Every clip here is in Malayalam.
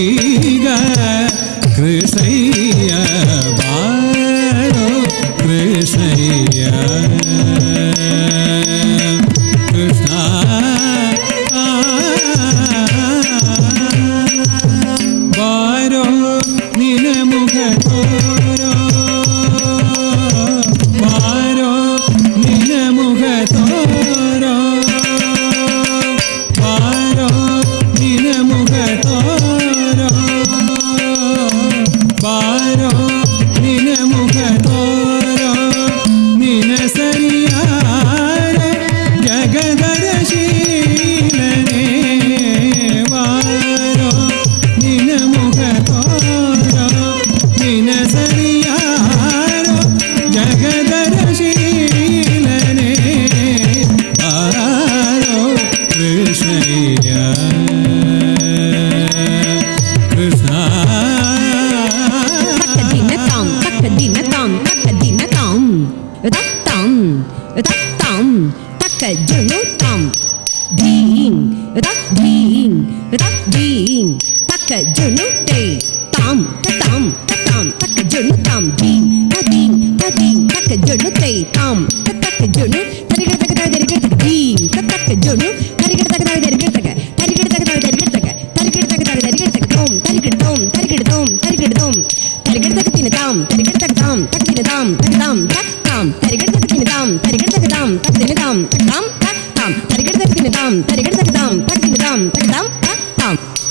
ಪೊಕ್ಕಿಗ ಕೃಷ್ಣಯ್ಯ ಬಾರೋ ಕೃಷ್ಣಯ್ಯ ಕೃಷ್ಣ ಬಾರೋ ನಿನ ಮುಖ ತೋರೋ ಬಾರೋ ನಿನ ಮುಖ ತೋರೋ ಬಾರೋ ನಿನ ಮುಖ ತೋರೋ ಬಾರೋ ನಿನ ಮುಖ ತೋರೋ ನಿನ ಸರಿಯಾರ ಜಗದರ ಶೀಲನೆ ಬಾರೋ ನಿನ ಮುಖ ತೋರೋ ನಿನ ಸರಿಯಾರ ಜಗದರ ಶೀಲನೆ ಬಾರೋ ಕೃಷ್ಣಯ್ಯ ಕೃಷ್ಣ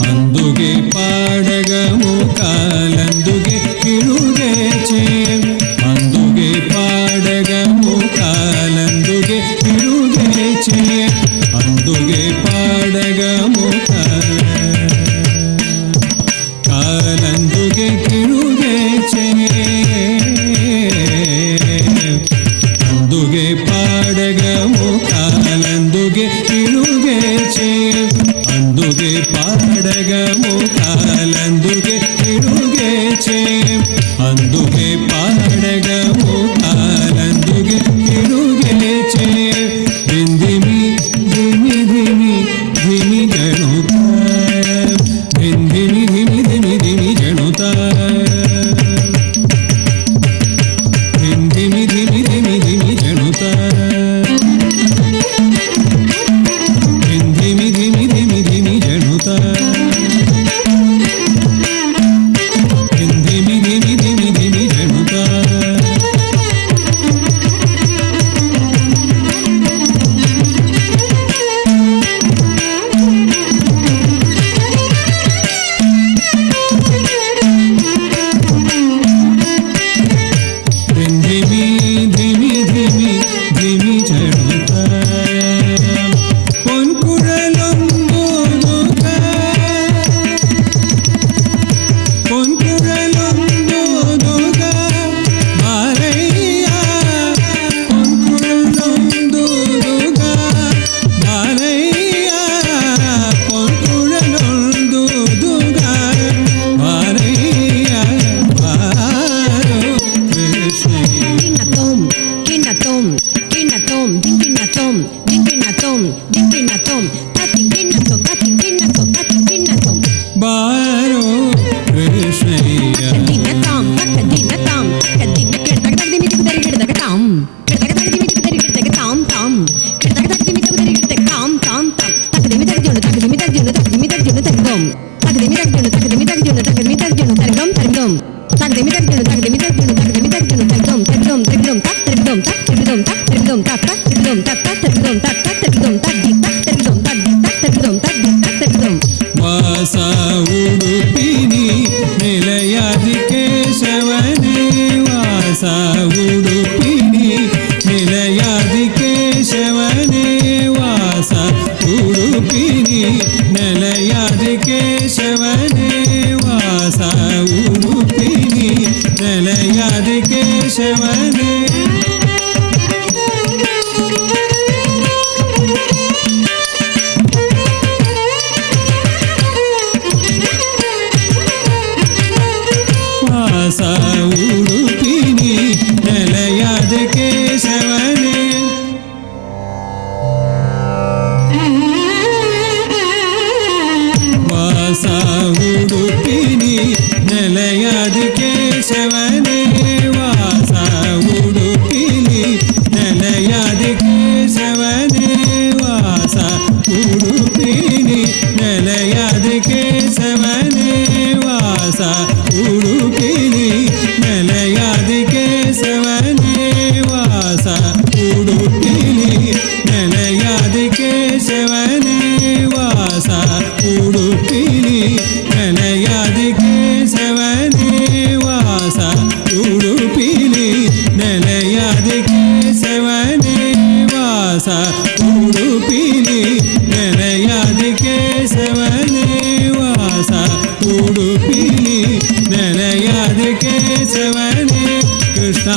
అందుగే పాడగము కాలందుగే కిళుగే చే అందుగే పాడగము కాలందుగే కిళుగే చే అందుగే పాడగము కాలందుగే కిళుగే చే అందుగే పాడగము కాలందుగే కిళుగే చే అందుగే పాడగము కాలందుగే కిళుగే చే అందుగే పాడగము కాలందుగే కిళుగే చే ధిమి ధిమి ధిమి ధిమి గణుత ధిమి ధిమి ధిమి ధిమి గణుత ధిమి ధిమి ధిమి ధిమి గణుత ధిమి ధిమి ధిమి ధిమి గణుత ధిమి ధిమి ధిమి ధిమి గణుత ధిమి ధిమి ధిమి ధిమి గణుత പൊൻകുഴലൊന്നുക പൊൻകുഴലൊന്നുക ബാലയ്യ പൊൻകുഴലൊന്നുക ബാലയ്യ പൊൻകുഴലൊന്നുക ബാലയ്യ ബാരോ കൃഷ്ണയ്യ ബാരോ കൃഷ്ണയ്യ ವಾಸ ಉಡುಪಿನಿ ನಿಲಯಾದಿ ಕೇಶವನೇ ವಾಸ ಉಡುಪಿನಿ ನಿಲಯಾದಿ ಕೇಶವನೇ ವಾಸ ಉಡುಪಿನಿ ನಿಲಯಾದಿ ಕೇಶವನೇ ವಾಸ ಉಡುಪಿನಿ ನಿಲಯಾದಿ ಕೇಶವನೇ ವಾಸ ಉಡುಪಿನಿ ನೆಲೆಯಾದ ಕೇಶವನೇ ವಾಸ ಉಡುಪಿ ഉടുപ്പിനി നിലയാതി കേശവനേ വാസ ഉടുപ്പിനി നിലയാതി കേശവനേ വാസ ഉടുപ്പിനി നിലയാതി കേശവനേ വാസ ഉടുപ്പിനി നിലയാതി കേശവനേ വാസ ഉടുപ്പിനി നിലയാതി കേശവനേ വാസ ഉടുപ്പിനി നിലയാതി കേശവനേ കൃഷ്ണ